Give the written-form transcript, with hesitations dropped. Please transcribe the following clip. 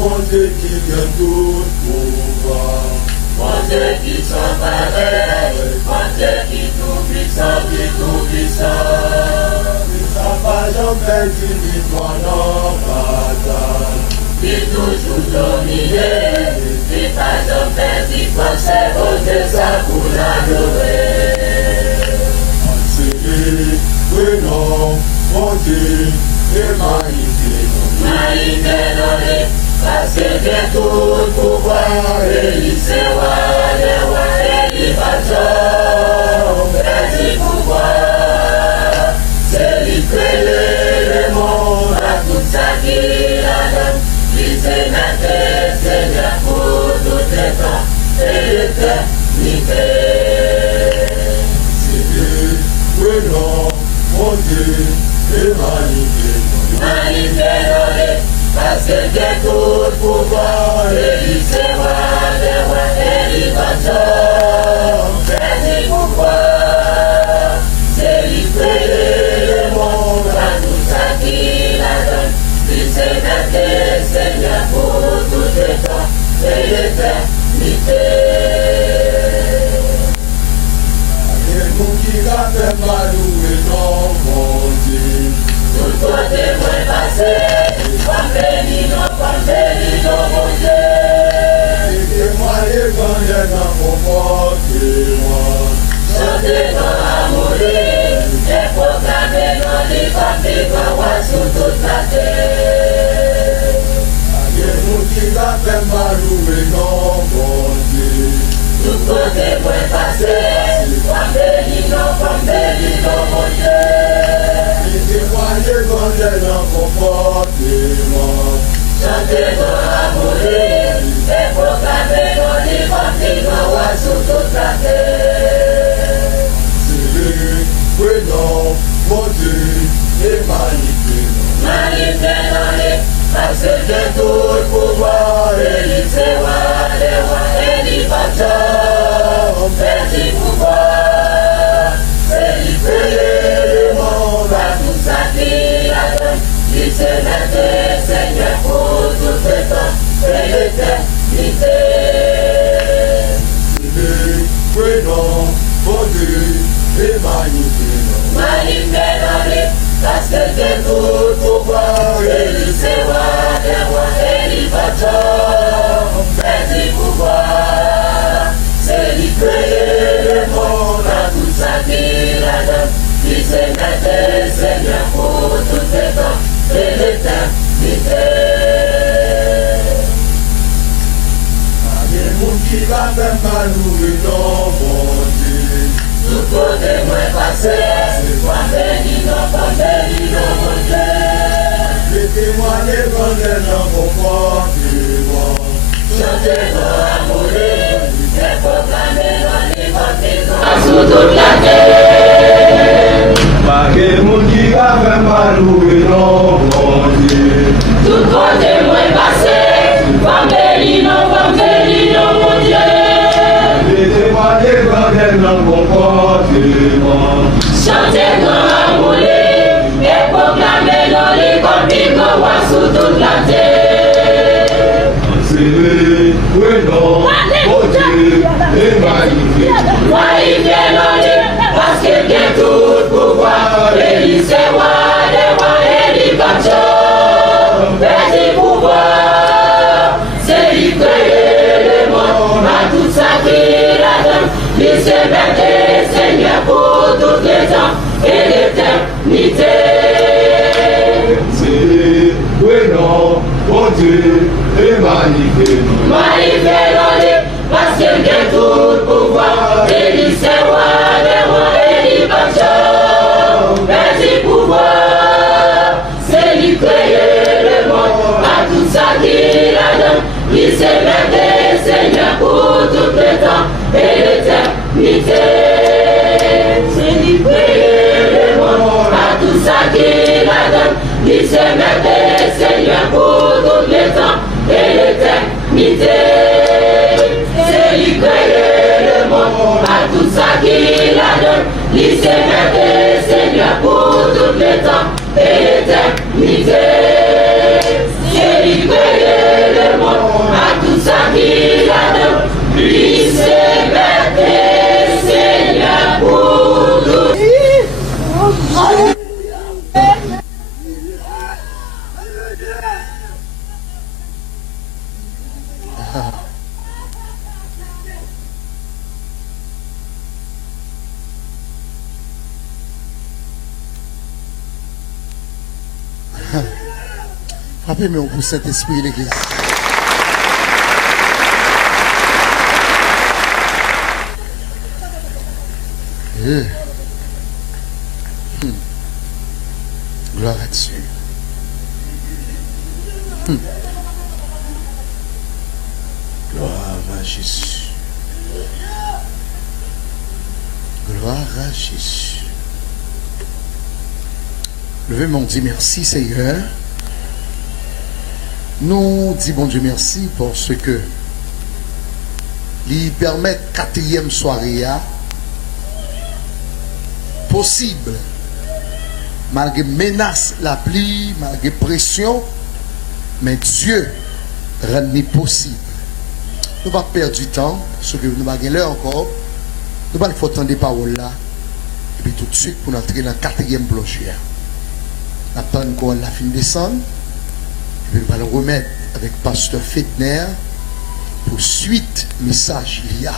mon Dieu qui vient tout pouvoir. Mon Dieu qui s'en pareil, mon Dieu qui tout puissant, il n'a pas jamais dit victoire dans bataille. Il toujours dominé, il n'a pas jamais dit victoire, c'est bon Dieu ça pour l'adorer. Oui, non, mon Dieu, et magnifique, parce que j'ai tout le pouvoir, et il sait les rois, et il va du pouvoir. C'est lui qui le monde, à tout ça qui la donne, il s'est metté, Seigneur, pour tout le temps, et l'éternité. C'est Dieu, oui, non. Mon Dieu, et magnifique, parce que j'ai tout le pouvoir, et il sait les rois, et il va faire du pouvoir. C'est lui qui le monde, à tout ça qui la donne, il s'est metté, Seigneur, pour tout le temps, et l'éternité. Qui a fait mal ou non, mon Dieu. Tout côté moi passé, comme béni, non, mon Dieu. Dites-moi l'évangile dans mon porte-moi. Chantez-moi à mourir, et proclamez-nous les familles, sur toute la terre. Avez-vous qui a fait mal ou non, mon Dieu. Tout côté moi passé, comme béni, non, mon Dieu. Dites-moi l'évangile dans mon porte-moi. Chantez-moi à mourir, et proclamez-nous les familles, sur toute la terre. C'est lui, oui, non, mon Dieu, et magnifique, parce que j'ai tout le pouvoir, et il sait les rois, et il va faire du pouvoir. C'est lui qui le monde, à tout ça qui la donne, il s'est metté, Seigneur, pour tout le temps, et l'éternité. C'est lui, oui, non, mon Dieu, et magnifique, parce que j'ai tout le pouvoir, et il sait les rois, et il va faire du pouvoir. C'est lui qui le monde, à tout ça qui la donne, il s'est metté, Seigneur, pour tout le temps, et l'éternité. Avez-vous qui va faire mal ou non, mon Dieu. Tout côté moi passé, c'est toi béni, non, mon Dieu. Mettez-moi l'évangile dans mon porte-moi. Chantez-moi à mourir, et proclamez-nous les familles, sur toute la terre. Avez-vous qui va faire mal ou non, mon Dieu. Tout côté moi passé, c'est toi béni, non, mon Dieu. Mettez-moi l'évangile dans mon porte-moi. Chantez-moi à mourir, et proclamez-nous les familles, sur toute la terre. C'est lui, oui, non, mon Dieu, et magnifique. Parce que j'ai tout le pouvoir, et il sait les rois, et il va faire du pouvoir. C'est lui qui le monde, à tout ça qui la donne, il s'est metté, Seigneur, pour tout le temps, et l'éternité. C'est lui, oui, non, mon Dieu, et magnifique. Parce que j'ai tout le pouvoir, et il sait les rois, et il va faire du pouvoir. C'est lui qui le monde, à tout ça qui la donne, il s'est metté, Seigneur, pour tout le temps, et l'éternité. C'est lui qui le monde, à tout ça qui la donne, il s'est metté, Seigneur, pour tout le temps, et l'éternité. C'est lui qui le monde, à tout ça qui la donne, il s'est metté, Seigneur, pour tout le temps, et l'éternité. C'est lui qui le Frappez-moi pour Saint-Esprit l'église. Gloire à Dieu. Gloire à Jésus. Gloire à Jésus. Levez mon Dieu, merci Seigneur. Nous disons bon Dieu merci parce que lui permet quatrième soirée possible malgré menace la pluie, malgré pression, mais Dieu rend possible. Nous ne pas perdre du temps, parce que nous n'avons pas l'heure encore. Nous ne pas faire des paroles là. Et puis tout de suite pour entrer dans la quatrième bloc. Nous attendons qu'on la fin descendre. Et puis nous allons remettre avec Pasteur Fedner pour suite message il y a.